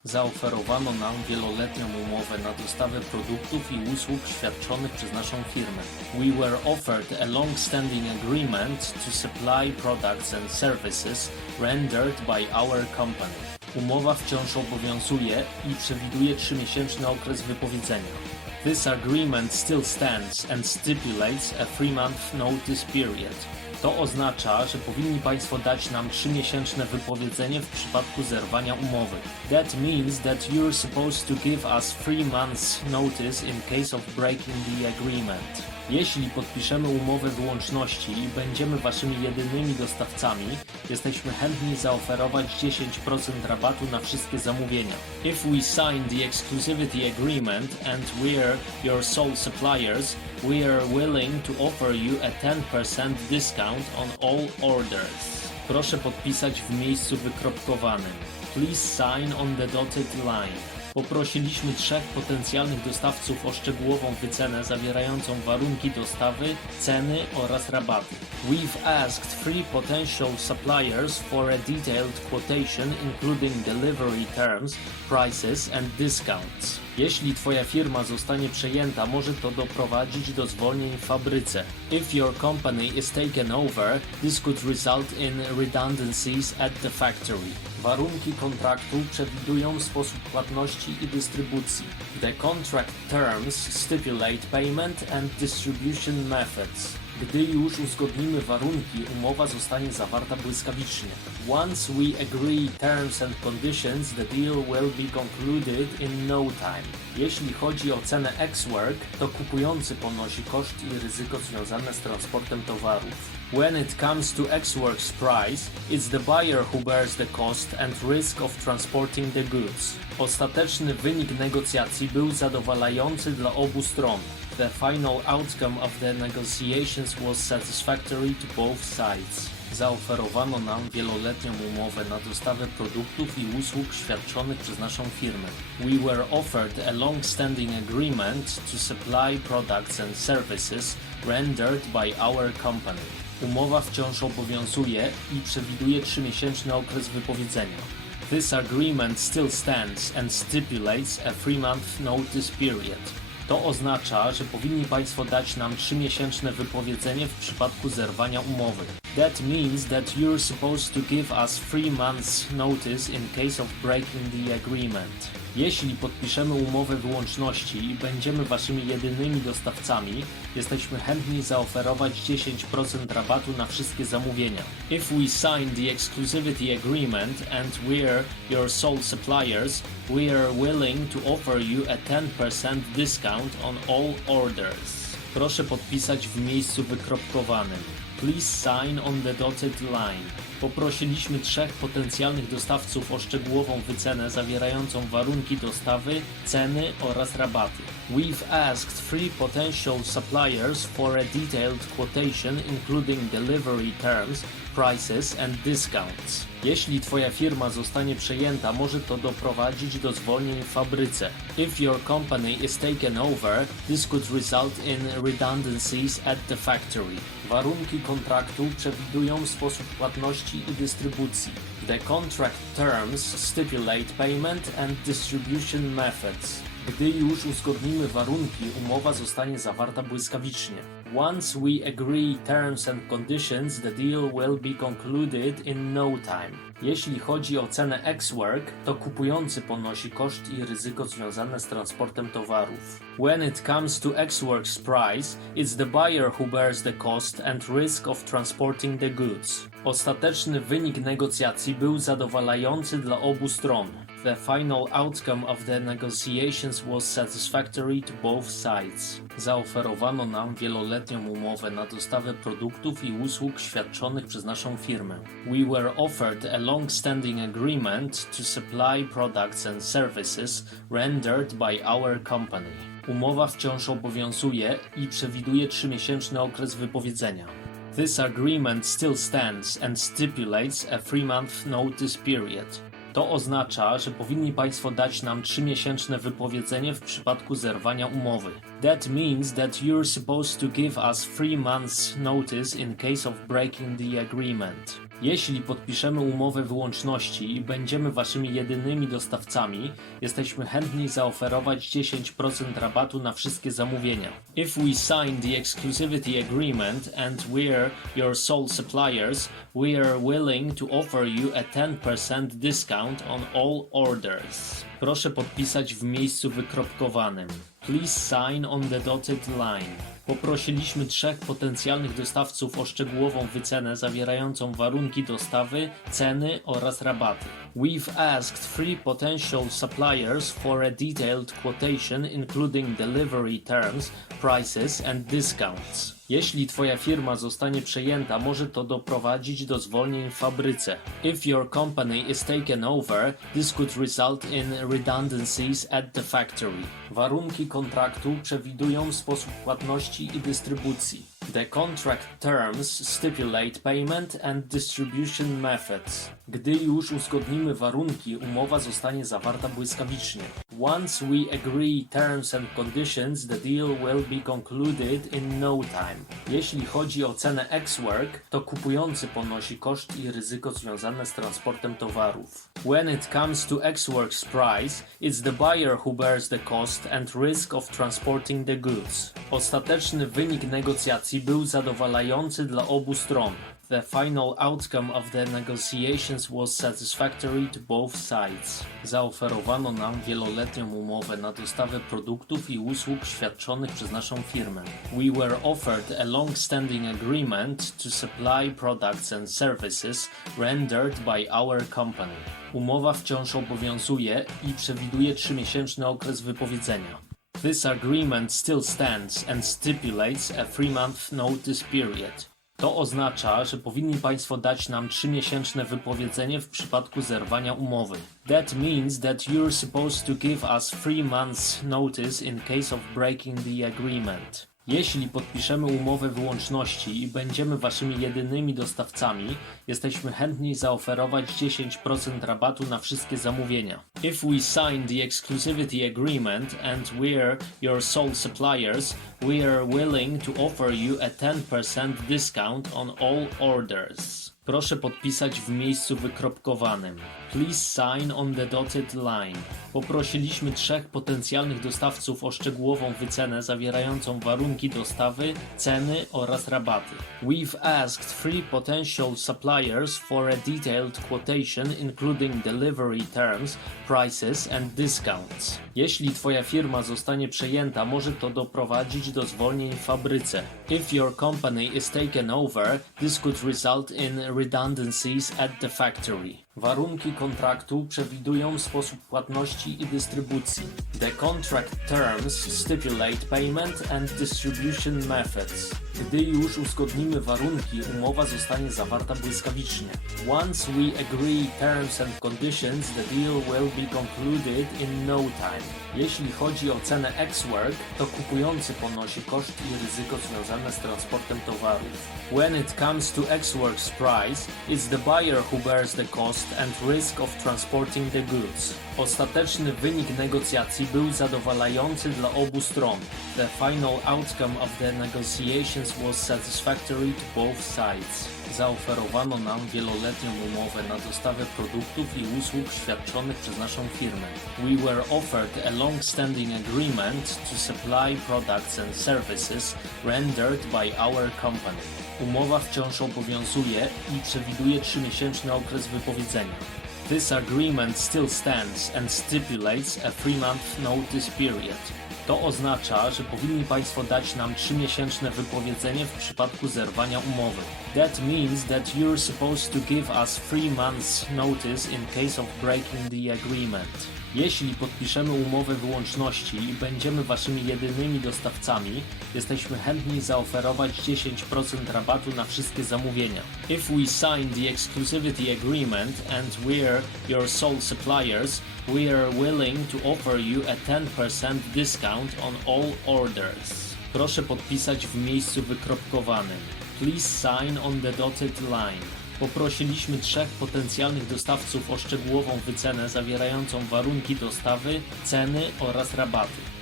Zaoferowano nam wieloletnią umowę na dostawę produktów i usług świadczonych przez naszą firmę. We were offered a long-standing agreement to supply products and services rendered by our company. Umowa wciąż obowiązuje i przewiduje 3-miesięczny okres wypowiedzenia. This agreement still stands and stipulates a 3-month notice period. To oznacza, że powinni Państwo dać nam 3-miesięczne wypowiedzenie w przypadku zerwania umowy. That means that you're supposed to give us 3 months notice in case of breaking the agreement. Jeśli podpiszemy umowę wyłączności i będziemy Waszymi jedynymi dostawcami, jesteśmy chętni zaoferować 10% rabatu na wszystkie zamówienia. If we sign the exclusivity agreement and we're your sole suppliers, we are willing to offer you a 10% discount on all orders. Proszę podpisać w miejscu wykropkowanym. Please sign on the dotted line. Poprosiliśmy 3 potencjalnych dostawców o szczegółową wycenę zawierającą warunki dostawy, ceny oraz rabaty. We've asked 3 potential suppliers for a detailed quotation including delivery terms, prices and discounts. Jeśli Twoja firma zostanie przejęta, może to doprowadzić do zwolnień w fabryce. If your company is taken over, this could result in redundancies at the factory. Warunki kontraktu przewidują sposób płatności i dystrybucji. The contract terms stipulate payment and distribution methods. Gdy już uzgodnimy warunki, umowa zostanie zawarta błyskawicznie. Once we agree terms and conditions, the deal will be concluded in no time. Jeśli chodzi o cenę ex-work, to kupujący ponosi koszt i ryzyko związane z transportem towarów. When it comes to ex-work's price, it's the buyer who bears the cost and risk of transporting the goods. Ostateczny wynik negocjacji był zadowalający dla obu stron. The final outcome of the negotiations was satisfactory to both sides. Zaoferowano nam wieloletnią umowę na dostawę produktów i usług świadczonych przez naszą firmę. We were offered a long-standing agreement to supply products and services rendered by our company. Umowa wciąż obowiązuje i przewiduje 3-miesięczny okres wypowiedzenia. This agreement still stands and stipulates a 3-month notice period. To oznacza, że powinni Państwo dać nam 3-miesięczne wypowiedzenie w przypadku zerwania umowy. That means that you're supposed to give us 3 months notice in case of breaking the agreement. Jeśli podpiszemy umowę wyłączności i będziemy Waszymi jedynymi dostawcami, jesteśmy chętni zaoferować 10% rabatu na wszystkie zamówienia. If we sign the exclusivity agreement and we're your sole suppliers, we are willing to offer you a 10% discount on all orders. Proszę podpisać w miejscu wykropkowanym. Please sign on the dotted line. Poprosiliśmy 3 potencjalnych dostawców o szczegółową wycenę zawierającą warunki dostawy, ceny oraz rabaty. We've asked 3 potential suppliers for a detailed quotation including delivery terms, prices and discounts. Jeśli Twoja firma zostanie przejęta, może to doprowadzić do zwolnień w fabryce. If your company is taken over, this could result in redundancies at the factory. Warunki kontraktu przewidują sposób płatności i dystrybucji. The contract terms stipulate payment and distribution methods. Gdy już uzgodnimy warunki, umowa zostanie zawarta błyskawicznie. Once we agree terms and conditions, the deal will be concluded in no time. Jeśli chodzi o cenę ex-work, to kupujący ponosi koszt i ryzyko związane z transportem towarów. When it comes to ex-work's price, it's the buyer who bears the cost and risk of transporting the goods. Ostateczny wynik negocjacji był zadowalający dla obu stron. The final outcome of the negotiations was satisfactory to both sides. Zaoferowano nam wieloletnią umowę na dostawę produktów i usług świadczonych przez naszą firmę. We were offered a long-standing agreement to supply products and services rendered by our company. Umowa wciąż obowiązuje i przewiduje 3-miesięczny okres wypowiedzenia. This agreement still stands and stipulates a 3-month notice period. To oznacza, że powinni Państwo dać nam 3-miesięczne wypowiedzenie w przypadku zerwania umowy. That means that you're supposed to give us 3 months notice in case of breaking the agreement. Jeśli podpiszemy umowę wyłączności i będziemy waszymi jedynymi dostawcami, jesteśmy chętni zaoferować 10% rabatu na wszystkie zamówienia. If we sign the exclusivity agreement and we're your sole suppliers, we are willing to offer you a 10% discount on all orders. Proszę podpisać w miejscu wykropkowanym. Please sign on the dotted line. Poprosiliśmy 3 potencjalnych dostawców o szczegółową wycenę zawierającą warunki dostawy, ceny oraz rabaty. We've asked 3 potential suppliers for a detailed quotation including delivery terms, prices and discounts. Jeśli twoja firma zostanie przejęta, może to doprowadzić do zwolnień w fabryce. If your company is taken over, this could result in redundancies at the factory. Warunki kontraktu przewidują sposób płatności i dystrybucji. The contract terms stipulate payment and distribution methods. Gdy już uzgodnimy warunki, umowa zostanie zawarta błyskawicznie. Once we agree terms and conditions, the deal will be concluded in no time. Jeśli chodzi o cenę ex-work, to kupujący ponosi koszt i ryzyko związane z transportem towarów. When it comes to ex-work's price, it's the buyer who bears the cost and risk of transporting the goods. Ostateczny wynik negocjacji był zadowalający dla obu stron. The final outcome of the negotiations was satisfactory to both sides. Zaoferowano nam wieloletnią umowę na dostawę produktów i usług świadczonych przez naszą firmę. We were offered a long-standing agreement to supply products and services rendered by our company. Umowa wciąż obowiązuje i przewiduje 3-miesięczny okres wypowiedzenia. This agreement still stands and stipulates a 3-month notice period. To oznacza, że powinni Państwo dać nam 3-miesięczne wypowiedzenie w przypadku zerwania umowy. That means that you're supposed to give us 3 months notice in case of breaking the agreement. Jeśli podpiszemy umowę wyłączności i będziemy waszymi jedynymi dostawcami, jesteśmy chętni zaoferować 10% rabatu na wszystkie zamówienia. If we sign the exclusivity agreement and we're your sole suppliers, we are willing to offer you a 10% discount on all orders. Proszę podpisać w miejscu wykropkowanym. Please sign on the dotted line. Poprosiliśmy 3 potencjalnych dostawców o szczegółową wycenę zawierającą warunki dostawy, ceny oraz rabaty. We've asked 3 potential suppliers for a detailed quotation including delivery terms, prices and discounts. Jeśli twoja firma zostanie przejęta, może to doprowadzić do zwolnień w fabryce. If your company is taken over, this could result in redundancies at the factory. Warunki kontraktu przewidują sposób płatności i dystrybucji. The contract terms stipulate payment and distribution methods. Gdy już uzgodnimy warunki, umowa zostanie zawarta błyskawicznie. Once we agree terms and conditions, the deal will be concluded in no time. Jeśli chodzi o cenę ex-work, to kupujący ponosi koszt i ryzyko związane z transportem towarów. When it comes to ex-work's price, it's the buyer who bears the cost and risk of transporting the goods. Ostateczny wynik negocjacji był zadowalający dla obu stron. The final outcome of the negotiations was satisfactory to both sides. Zaoferowano nam wieloletnią umowę na dostawę produktów i usług świadczonych przez naszą firmę. We were offered a long-standing agreement to supply products and services rendered by our company. Umowa wciąż obowiązuje i przewiduje 3-miesięczny okres wypowiedzenia. This agreement still stands and stipulates a 3-month notice period. To oznacza, że powinni Państwo dać nam 3-miesięczne wypowiedzenie w przypadku zerwania umowy. That means that you're supposed to give us 3 months notice in case of breaking the agreement. Jeśli podpiszemy umowę wyłączności i będziemy waszymi jedynymi dostawcami, jesteśmy chętni zaoferować 10% rabatu na wszystkie zamówienia. If we sign the exclusivity agreement and we're your sole suppliers, we are willing to offer you a 10% discount on all orders. Proszę podpisać w miejscu wykropkowanym. Please sign on the dotted line. Poprosiliśmy 3 potencjalnych dostawców o szczegółową wycenę zawierającą warunki dostawy, ceny oraz rabaty.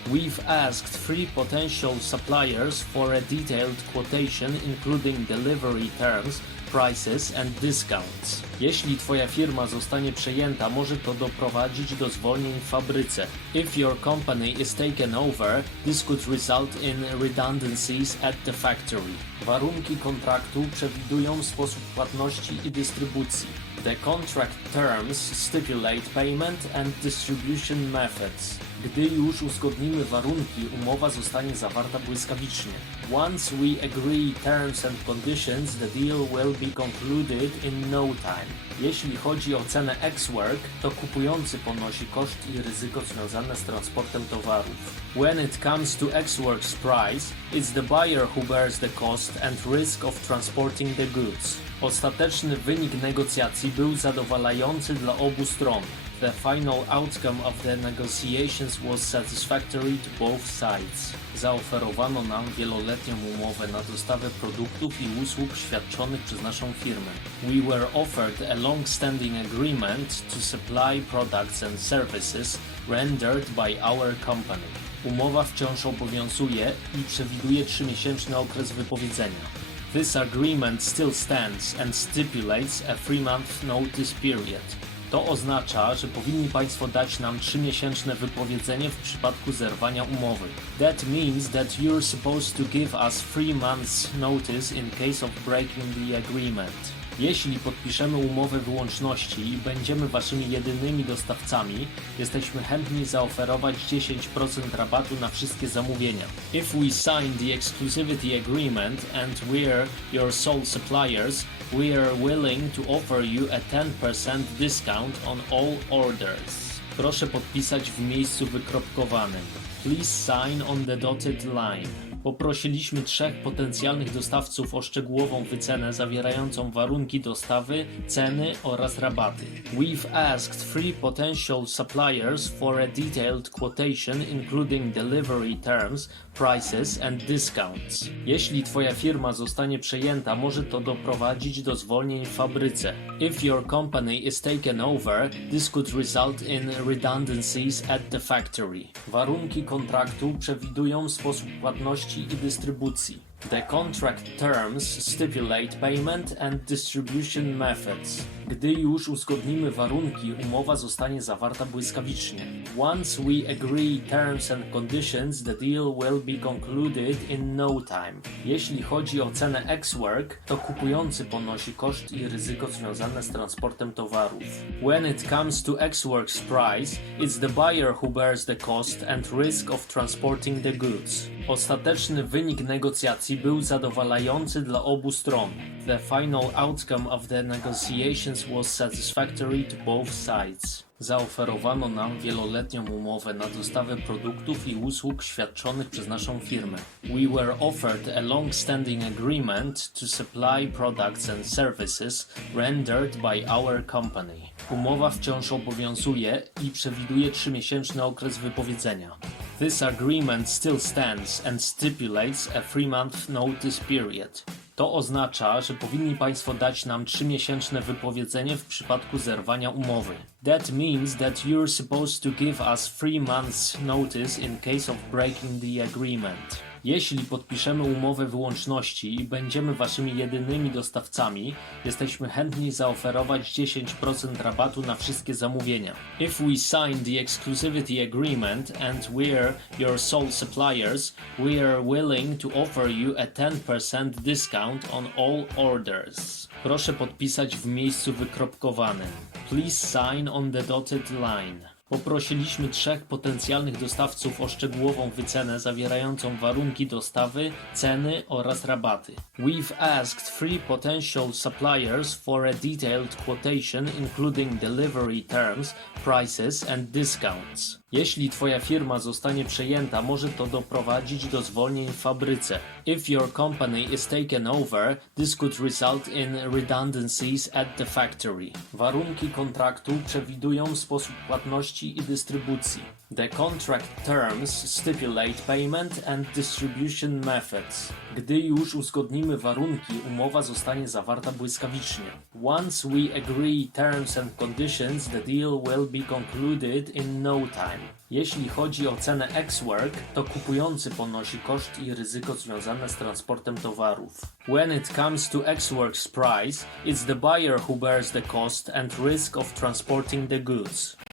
We've asked 3 potential suppliers for a detailed quotation including delivery terms, prices and discounts. Jeśli Twoja firma zostanie przejęta, może to doprowadzić do zwolnień w fabryce. If your company is taken over, this could result in redundancies at the factory. Warunki kontraktu przewidują sposób płatności i dystrybucji. The contract terms stipulate payment and distribution methods. Gdy już uzgodnimy warunki, umowa zostanie zawarta błyskawicznie. Once we agree terms and conditions, the deal will be concluded in no time. Jeśli chodzi o cenę ex-work, to kupujący ponosi koszt i ryzyko związane z transportem towarów. When it comes to ex-work's price, it's the buyer who bears the cost and risk of transporting the goods. Ostateczny wynik negocjacji był zadowalający dla obu stron. The final outcome of the negotiations was satisfactory to both sides. Zaoferowano nam wieloletnią umowę na dostawę produktów i usług świadczonych przez naszą firmę. We were offered a long-standing agreement to supply products and services rendered by our company. Umowa wciąż obowiązuje i przewiduje 3-miesięczny okres wypowiedzenia. This agreement still stands and stipulates a 3-month notice period. To oznacza, że powinni Państwo dać nam 3-miesięczne wypowiedzenie w przypadku zerwania umowy. That means that you're supposed to give us 3 months notice in case of breaking the agreement. Jeśli podpiszemy umowę wyłączności i będziemy Waszymi jedynymi dostawcami, jesteśmy chętni zaoferować 10% rabatu na wszystkie zamówienia. If we sign the exclusivity agreement and we're your sole suppliers, we are willing to offer you a 10% discount on all orders. Proszę podpisać w miejscu wykropkowanym. Please sign on the dotted line. Poprosiliśmy 3 potencjalnych dostawców o szczegółową wycenę zawierającą warunki dostawy, ceny oraz rabaty. We've asked 3 potential suppliers for a detailed quotation including delivery terms, prices and discounts. Jeśli Twoja firma zostanie przejęta, może to doprowadzić do zwolnień w fabryce. If your company is taken over, this could result in redundancies at the factory. Warunki kontraktu przewidują sposób płatności i dystrybucji. The contract terms stipulate payment and distribution methods. Gdy już uzgodnimy warunki, umowa zostanie zawarta błyskawicznie. Once we agree terms and conditions, the deal will be concluded in no time. Jeśli chodzi o cenę ex-work, to kupujący ponosi koszt i ryzyko związane z transportem towarów. When it comes to ex-work's price, it's the buyer who bears the cost and risk of transporting the goods. Ostateczny wynik negocjacji był zadowalający dla obu stron. The final outcome of the negotiations was satisfactory to both sides. Zaoferowano nam wieloletnią umowę na dostawę produktów i usług świadczonych przez naszą firmę. We were offered a long-standing agreement to supply products and services rendered by our company. Umowa wciąż obowiązuje i przewiduje 3-miesięczny okres wypowiedzenia. This agreement still stands and stipulates a 3-month notice period. To oznacza, że powinni Państwo dać nam 3-miesięczne wypowiedzenie w przypadku zerwania umowy. That means that you're supposed to give us 3 months notice in case of breaking the agreement. Jeśli podpiszemy umowę wyłączności i będziemy Waszymi jedynymi dostawcami, jesteśmy chętni zaoferować 10% rabatu na wszystkie zamówienia. If we sign the exclusivity agreement and we're your sole suppliers, we are willing to offer you a 10% discount on all orders. Proszę podpisać w miejscu wykropkowanym. Please sign on the dotted line. Poprosiliśmy 3 potencjalnych dostawców o szczegółową wycenę zawierającą warunki dostawy, ceny oraz rabaty. We've asked 3 potential suppliers for a detailed quotation including delivery terms, prices and discounts. Jeśli Twoja firma zostanie przejęta, może to doprowadzić do zwolnień w fabryce. If your company is taken over, this could result in redundancies at the factory. Warunki kontraktu przewidują sposób płatności i dystrybucji. The contract terms stipulate payment and distribution methods. Gdy już uzgodnimy warunki, umowa zostanie zawarta błyskawicznie. Once we agree terms and conditions, the deal will be concluded in no time. Jeśli chodzi o cenę ex-work, to kupujący ponosi koszt i ryzyko związane z transportem towarów. When it comes to ex-work's price, it's the buyer who bears the cost and risk of transporting the goods.